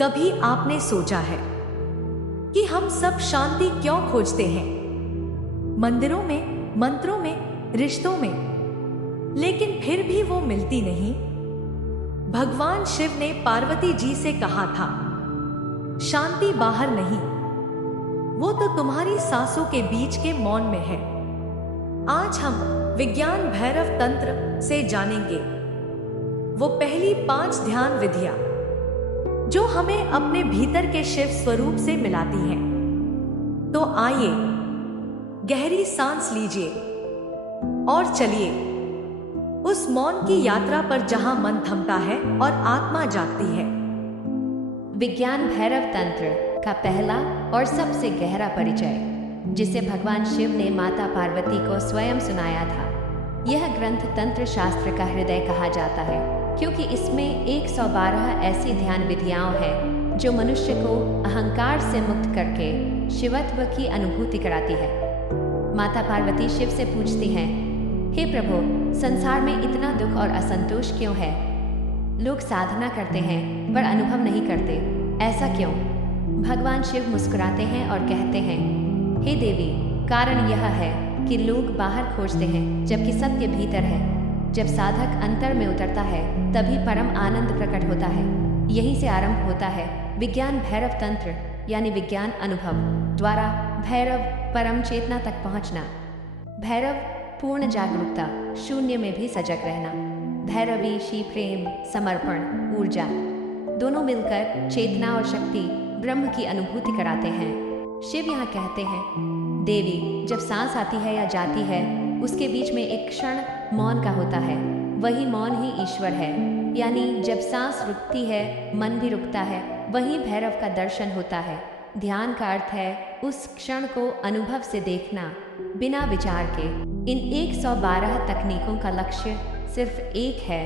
कभी आपने सोचा है कि हम सब शांति क्यों खोजते हैं? मंदिरों में, मंत्रों में, रिश्तों में, लेकिन फिर भी वो मिलती नहीं। भगवान शिव ने पार्वती जी से कहा था, शांति बाहर नहीं, वो तो तुम्हारी सांसों के बीच के मौन में है। आज हम विज्ञान भैरव तंत्र से जानेंगे वो पहली 5 ध्यान विधियां जो हमें अपने भीतर के शिव स्वरूप से मिलाती हैं। तो आइए, गहरी सांस लीजिए और चलिए उस मौन की यात्रा पर जहां मन थमता है और आत्मा जागती है। विज्ञान भैरव तंत्र का पहला और सबसे गहरा परिचय, जिसे भगवान शिव ने माता पार्वती को स्वयं सुनाया था। यह ग्रंथ तंत्र शास्त्र का हृदय कहा जाता है, क्योंकि इसमें 112 ऐसी ध्यान विधियां हैं जो मनुष्य को अहंकार से मुक्त करके शिवत्व की अनुभूति कराती है। माता पार्वती शिव से पूछती हैं, हे प्रभु, संसार में इतना दुख और असंतोष क्यों है? लोग साधना करते हैं पर अनुभव नहीं करते, ऐसा क्यों? भगवान शिव मुस्कुराते हैं और कहते हैं, हे देवी, कारण यह है कि लोग बाहर खोजते हैं जबकि सत्य भीतर है। जब साधक अंतर में उतरता है तभी परम आनंद प्रकट होता है। यहीं से आरंभ होता है विज्ञान भैरव तंत्र, यानी विज्ञान अनुभव द्वारा भैरव परम चेतना तक पहुंचना। भैरव पूर्ण जागरूकता, शून्य में भी सजग रहना। भैरवी शी प्रेम, समर्पण, ऊर्जा, दोनों मिलकर चेतना और शक्ति ब्रह्म की अनुभूति कराते हैं। शिव यहाँ कहते हैं, देवी, जब सांस आती है या जाती है उसके बीच में एक क्षण मौन का होता है। वही मौन ही ईश्वर है, यानी जब सांस रुकती है मन भी रुकता है। वही भैरव का दर्शन होता है। ध्यान का अर्थ है उस क्षण को अनुभव से देखना, बिना विचार के। इन 112 तकनीकों का लक्ष्य सिर्फ एक है,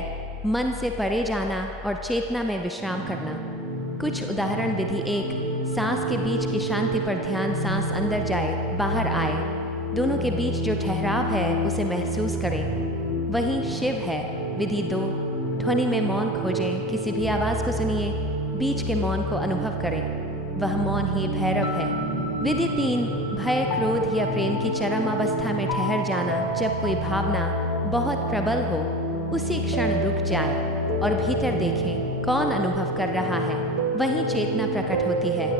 मन से परे जाना और चेतना में विश्राम करना। कुछ उदाहरण विधि 1, सांस के बीच की शांति पर ध्यान। सांस अंदर जाए, बाहर आए, दोनों के बीच जो ठहराव है उसे महसूस करें, वही शिव है। विधि 2, ध्वनि में मौन खोजें। किसी भी आवाज़ को सुनिए, बीच के मौन को अनुभव करें, वह मौन ही भैरव है। विधि 3, भय, क्रोध या प्रेम की चरम अवस्था में ठहर जाना। जब कोई भावना बहुत प्रबल हो, उसी क्षण रुक जाए और भीतर देखें कौन अनुभव कर रहा है, वहीं चेतना प्रकट होती है।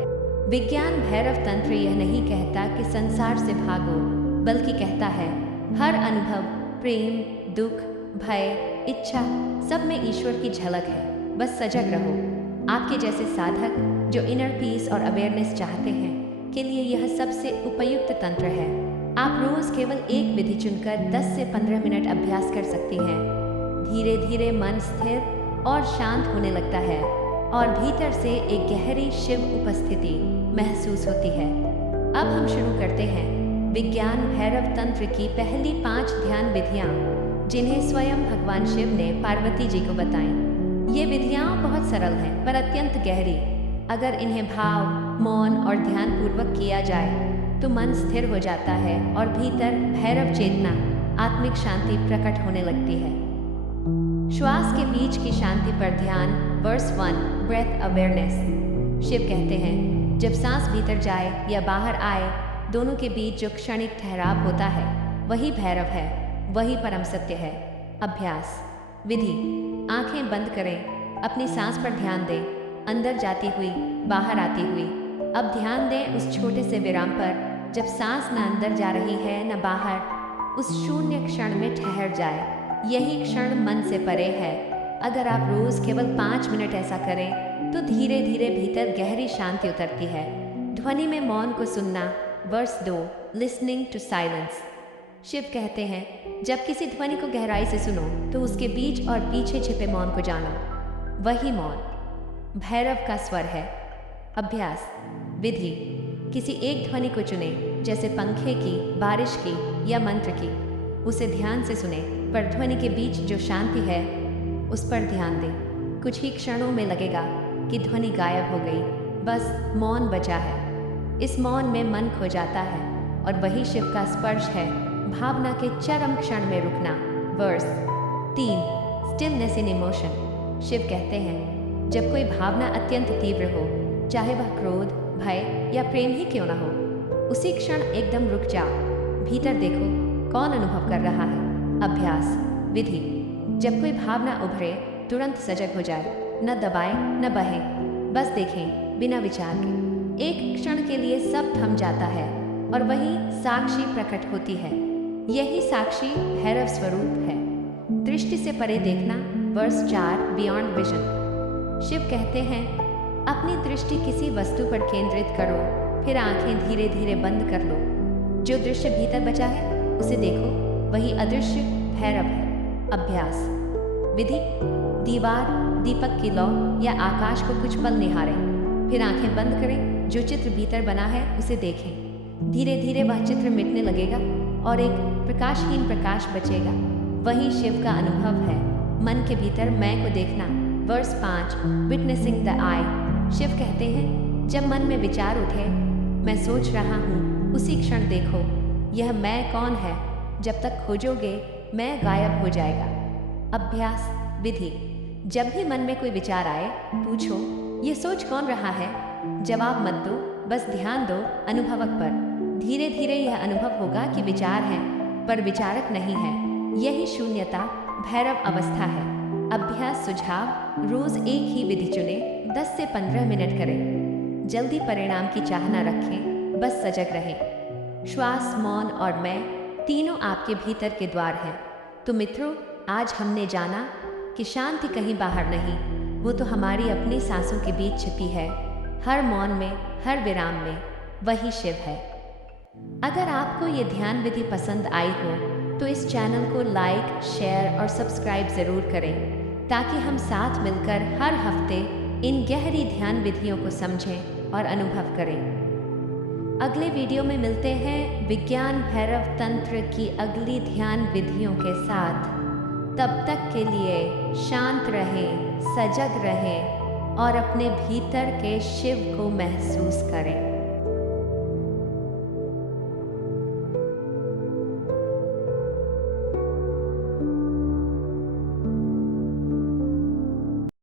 विज्ञान भैरव तंत्र यह नहीं कहता कि संसार से भागो, बल्कि कहता है हर अनुभव, प्रेम, दुख, भय, इच्छा, सब में ईश्वर की झलक है। बस सजग रहो। आपके जैसे साधक जो इनर पीस और अवेयरनेस चाहते हैं के लिए यह सबसे उपयुक्त तंत्र है। आप रोज केवल एक विधि चुनकर 10 से 15 मिनट अभ्यास कर सकती हैं। धीरे धीरे मन स्थिर और शांत होने लगता है और भीतर से एक गहरी शिव उपस्थिति महसूस होती है। अब हम शुरू करते हैं विज्ञान भैरव तंत्र की पहली 5 ध्यान विधियां, जिन्हें स्वयं भगवान शिव ने पार्वती जी को बताई। ये विधियां बहुत सरल हैं पर अत्यंत गहरी। अगर इन्हें भाव, मौन और ध्यान पूर्वक किया जाए तो मन स्थिर हो जाता है और भीतर भैरव चेतना, आत्मिक शांति प्रकट होने लगती है। श्वास के बीच की शांति पर ध्यान। Verse 1, breath awareness. शिव कहते हैं, जब सांस भीतर जाए या बाहर आए, दोनों के बीच जो क्षणिक ठहराव होता है वही भैरव है, वही परम सत्य है। अभ्यास विधि, आंखें बंद करें, अपनी सांस पर ध्यान दें, अंदर जाती हुई, बाहर आती हुई। अब ध्यान दें उस छोटे से विराम पर, जब सांस न अंदर जा रही है न बाहर, उस शून्य क्षण में ठहर जाए। यही क्षण मन से परे है। अगर आप रोज केवल 5 मिनट ऐसा करें तो धीरे धीरे भीतर गहरी शांति उतरती है। ध्वनि में मौन को सुनना। Verse 2, listening to silence. Shiva कहते हैं, जब किसी ध्वनि को गहराई से सुनो तो उसके बीच और पीछे छिपे मौन को जानो, वही मौन भैरव का स्वर है। अभ्यास विधि, किसी एक ध्वनि को चुने, जैसे पंखे की, बारिश की या मंत्र की। उसे ध्यान से सुने, पर ध्वनि के बीच जो शांति है उस पर ध्यान दें। कुछ ही क्षणों में लगेगा कि ध्वनि गायब हो गई, बस मौन बचा है। इस मौन में मन खो जाता है और वही शिव का स्पर्श है, भावना के चरम क्षण में रुकना। Verse 3, stillness in emotion. Shiva कहते हैं, जब कोई भावना अत्यंत तीव्र हो, चाहे वह क्रोध, भय या प्रेम ही क्यों न हो, उसी क्षण एकदम रुक जाओ। भीतर देखो कौन अनुभव कर रहा है। अभ्यास विधि। जब कोई भावना उभरे तुरंत सजग हो जाए, न दबाएं न बहें, बस देखें बिना विचार के। एक क्षण के लिए सब थम जाता है और वही साक्षी प्रकट होती है। यही साक्षी भैरव स्वरूप है। दृष्टि से परे देखना, वर्ष 4 बियॉन्ड विजन। शिव कहते हैं, अपनी दृष्टि किसी वस्तु पर केंद्रित करो, फिर आंखें धीरे धीरे बंद कर लो। जो दृश्य भीतर बचा है उसे देखो, वही अदृश्य भैरव है। अभ्यास विधि। दीवार, दीपक की लौ या आकाश को कुछ पल निहारें, फिर आंखें बंद करें। जो चित्र भीतर बना है उसे देखें। धीरे धीरे वह चित्र मिटने लगेगा और एक प्रकाशहीन प्रकाश बचेगा। वही शिव का अनुभव है। मन के भीतर मैं को देखना, वर्ष 5 विटनेसिंग द आई। शिव कहते हैं, जब मन में विचार उठे, मैं सोच रहा हूँ, उसी क्षण देखो यह मैं कौन है। जब तक खोजोगे मैं गायब हो जाएगा। अभ्यास विधि। जब भी मन में कोई विचार आए, पूछो, ये सोच कौन रहा है। जवाब मत दो, बस ध्यान दो अनुभवक पर। धीरे धीरे यह अनुभव होगा कि विचार है पर विचारक नहीं है। यही शून्यता भैरव अवस्था है। अभ्यास सुझाव। रोज एक ही विधि चुने, 10 से 15 मिनट करें। जल्दी परिणाम की चाह न रखें, बस सजग रहें। श्वास, मौन और मैं तीनों आपके भीतर के द्वार हैं। तो मित्रों, आज हमने जाना कि शांति कहीं बाहर नहीं, वो तो हमारी अपनी सांसों के बीच छिपी है। हर मौन में, हर विराम में वही शिव है। अगर आपको ये ध्यान विधि पसंद आई हो तो इस चैनल को लाइक, शेयर और सब्सक्राइब ज़रूर करें, ताकि हम साथ मिलकर हर हफ्ते इन गहरी ध्यान विधियों को समझें और अनुभव करें। अगले वीडियो में मिलते हैं विज्ञान भैरव तंत्र की अगली ध्यान विधियों के साथ। तब तक के लिए शांत रहें, सजग रहें और अपने भीतर के शिव को महसूस करें।